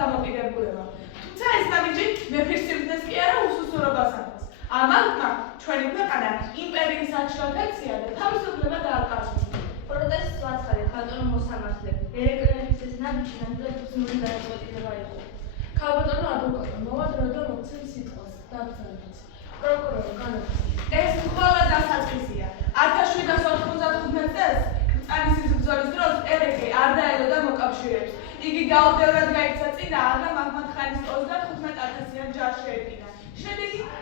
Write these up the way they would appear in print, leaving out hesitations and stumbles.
დამოკიდებულება. თუმცა ეს ნაბიჯი მეფის სიბრძნეს კი არა უსუსურობას ახლავს. ამალმა ჩვენი ქვეყანა იმპერიის აჩვენებია და თავისუფლება დააკარგა. პროტესტს ვაცხადე ბატონო მოსამართლე, ერეკლიანების ეს ნაბიჯი ნამდვილად გადაწყვეტილება იყო. ქალბატონო ადვოკატო, მოვა დრო და მოგცემ სიტყვას, დაგზავნეთ. პროკურორი განაცხადა. ეს მხოლოდ დასაწყისია. 1795 წელს კრწანისის ბრძოლის დროს ერეკლე არ დაელოდა მოკავშირეებს. იგი გაუძლებლად გაიქცა წინა აღა მაჰმად-ხანის 35,000-იან ჯარს შეედგინა.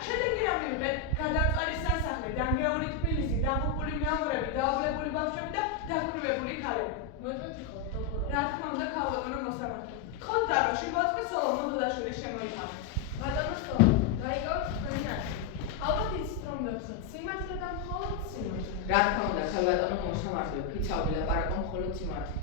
შედეგი რა მივიღეთ? გადამწვარი სასახლე, დანგრეული თბილისი, დაღუპული მეომრები, დაობლებული ბავშვები და დაქვრივებული ქალები. მოეწონთ ხო, პროკურორი? რა თქმა უნდა, ქალბატონო მოსამართლე. თხოთ დაბაში მოწმე სოლომონ დოდაშვილის შემოიყვანეთ. ბატონო სოლომონ, დაიკავეთ თქვენი არხი. ალბათ იცით რომ ვეცოთ სიმართლე და მხოლოდ სიმართლე. რა თქმა უნდა, ქალბატონო მოსამართლე, ფიცავდი ლაპარაკო მხოლოდ სიმართლე.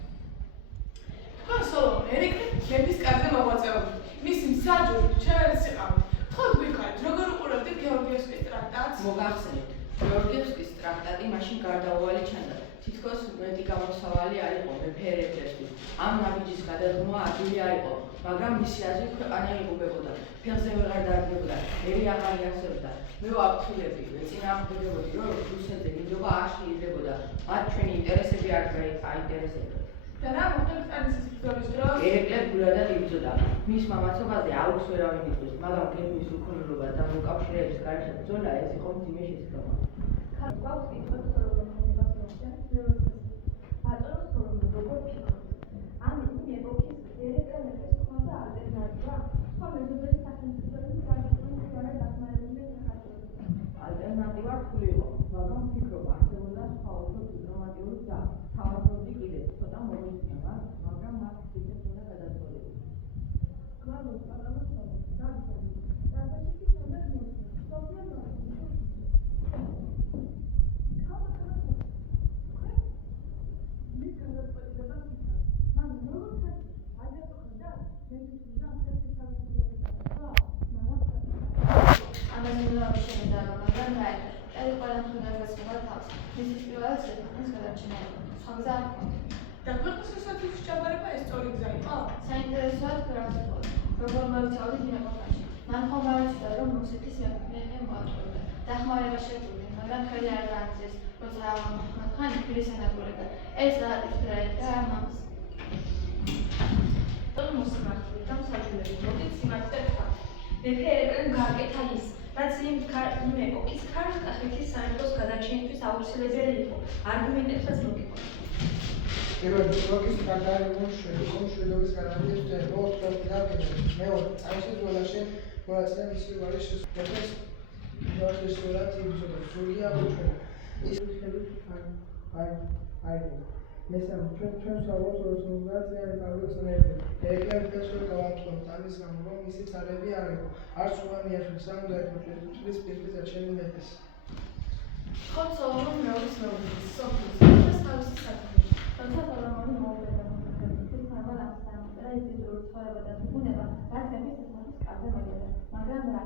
თქვენ სოლომონ ერეკლე მეფის კარზე მოღვაწეობთ. მისი მსაჯული ჩვენს სიყავით. თხოთ გვიხარით, როგორ უყურებდით გეორგიევსკის ტრაქტატს? მოგახსენეთ, გეორგიევსკის ტრაქტატი მაშინ გარდაუვალი ჩანდა. თითქოს მეტი გამოსავალი არ იყო მეფე ერეკლესთვის. ამ ნაბიჯის გადადგმა ადვილი არ იყო, მაგრამ მისი აზრით ქვეყანა იღუპებოდა, ფეხზე ვეღარ დადგებოდა, ერი აღარ იარსებოდა. მე ვაფრთხილები, ვეწინააღმდეგებოდი, რომ რუსეთზე მინდობა არ შეიძლებოდა, მათ ჩვენი ინტერესები არ გაინტერესებდათ. და რა მოხდა კრწანისის ბრძოლის დროს? ერეკლე გულადად იბრძოდა. მის მამაცობაზე აუქს ვერავინ იტყვის, მაგრამ გეგმის უქონლობა და მოკავშირეების გარშემო ბრძოლა ეს იყო მძიმე შესაძლებლობა. გვაქვს კითხვა სოლომონის მოსწრაფ, ბატონო სოლომონ, როგორ ფიქრობთ? ამ ეპოქის ერეკლე მეფეს ჰქონდა ალტერნატივა? სხვა მეზობელი სახელმწიფოების გარდაქმნის ద్వారా დახმარებული საქართველოს. ალტერნატივა რთული იყო, მაგრამ ვფიქრობ, არსებობდა სხვა უფრო დიპლომატიური გზა. თავადობდი კიდეც ცოტა მოგვიწია, მაგრამ მას ისეთ უნდა გადაწყვეტილება. გვალოს ბატონო სოლომონ, დაგზავნით. დაბაშიკის შემდეგ მოხდა. სოფიო მოხდა. და ქვეყნის რუსეთის ჩაბარება ეს სწორი გზა იყო? საინტერესოა გრაფიკული. როგორ მოვიცავდი დინაკოფაში. მან ხომ არჩია რომ რუსეთის მეფე მოაწყვეტა. დახმარება შეგვიძლია, მაგრამ ხელი არ დაანაწილეს, როცა ხანი თბილისს ანადგურებდა. ეს დაატიფრა და ამას. ბატონო მოსამართლე, დამსაჯულები, მოდით სიმართლე ვთქვათ. მეფე ერეკლემ გააკეთა ის, რაც იმ ეპოქის ქართლის სამეფოს გადარჩენისთვის აუცილებელი იყო. არგუმენტებსაც მოგიყვანეთ. გეორგიევსკის ტრაქტატი მშვიდობის გარანტიებს წერს ტრაქტატი. მეორე, წამსის ბოლოში მონაწილე მისი ვარის შესაძლებლობას შესაძლებლად იბრძოდა. სულია უჩვენა. ის ხელით აიგო. მესამე, ჩვენ საუბრობთ ორგანიზაციაში პავლოვსონერზე. ერეკლე ფესვე გავამწვანოთ ამის გამო, რომ მისი царები არ იყო. არც უამიაშვილს სამუდაოდ მოწვევის პირის არჩევანი მეფეს. ხოთ სოლომონ მეორის მეუღლის, სოფიის თავისი საქმე. თუმცა სოლომონი მოუვიდა მოსახლეობის მრავალ ამსაამდა იზიდრული ცხოვრება და ბუნება, რაც მეფის სასახლის კარზე მოდიოდა, მაგრამ რა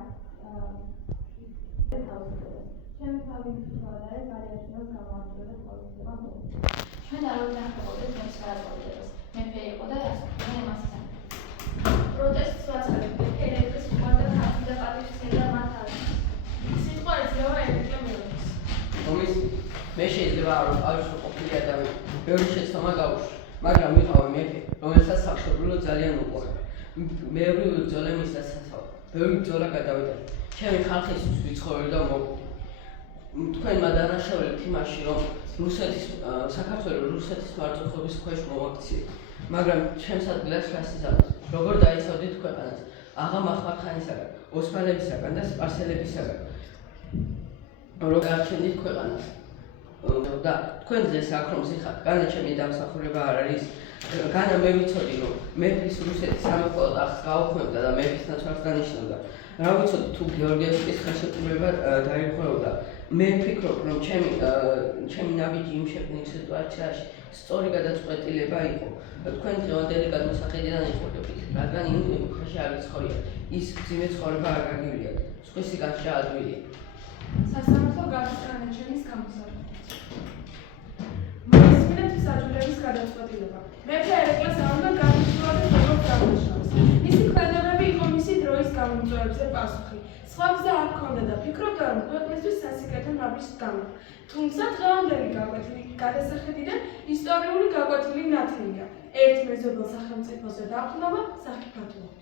თავისუფლებას. ჩემი თავი მთავარი გარიაშვილს გამოაჩვენა თავისუფლება მოუვიდა. ჩვენ არ ვნახებოდეთ მეფის გადაწყვეტილებას. მეფე იყო და ასაკურა იმას იცავდა. პროტესტს ვაცხადებ, მეფე ერეკლეს უყვარდა ქართლი და პატივისცემა მათ არის. სიტყვა ეძლევა ერეკლე მეომრს. ომის მე შეიძლება რომ თავისუფლ ყოფილი ადამიანი ბევრი შეცდომა გაუშვი, მაგრამ ვიყავი მეფე, რომელსაც სამშობლო ძალიან უყვარდა. მეური ბრძოლა მისცა სასწაულად. ბევრი ბრძოლა გადავიდა. ჩემი ხალხისთვის ვიცხოვრე და მოვუდი. თქვენმა დანაშაულებთ იმაში, რომ საქართველოს რუსეთის მარწუხების ქვეშ მოვაქციეთ, მაგრამ ჩემს ადგილას რას იზამთრებთ? როგორ დაიცავდით ქვეყანას? აღა მაჰმად-ხანისაგან, ოსმალებისაგან და სპარსელებისაგან. როგორ გაარჩენდით ქვეყანას? და თქვენზე საქრომს იხართ, განა ჩემი დამსახურება არ არის, განა მე ვიცოდი, რომ მეფის რუსეთის სამეფო ტახტს გაუქმებდა და მეფის ნაცვლად დანიშნავდა. რა ვიცოდი თუ გეორგიევსკის ხელშეკრულება დაიხურებოდა. მე ვფიქრობ, რომ ჩემი ნაბიჯი იმ შექმნილ სიტუაციაში სწორი გადაწყვეტილება იყო. თქვენ დღევანდელი გადმოსახედიდან იყურებით, რადგან იმ ეპოქაში არ ვიცხოვრიათ, ის მძიმე ცხოვრება არ გაგივლიათ, სხვისი გასჭა ადვილია. სასამართლო გადის განაჩენის გამოსავალს. მოისმინეთ მსაჯულების გადაწყვეტილება. მეფე ერეკლეს არ უნდა განიხილოს როგორც დამნაშავეს. მისი პასუხი. სხვა გზა არ ჰქონდა და ფიქრობდა, რომ ქვეყნისთვის სასიკეთო ნაბიჯს გამო. თუმცა დღევანდელი გაკვეთილი გადასახედიდან ისტორიული გაკვეთილი ნათელია. ერთ მეზობელ სახელმწიფოზე დაყრდნობა, სახიფათოა.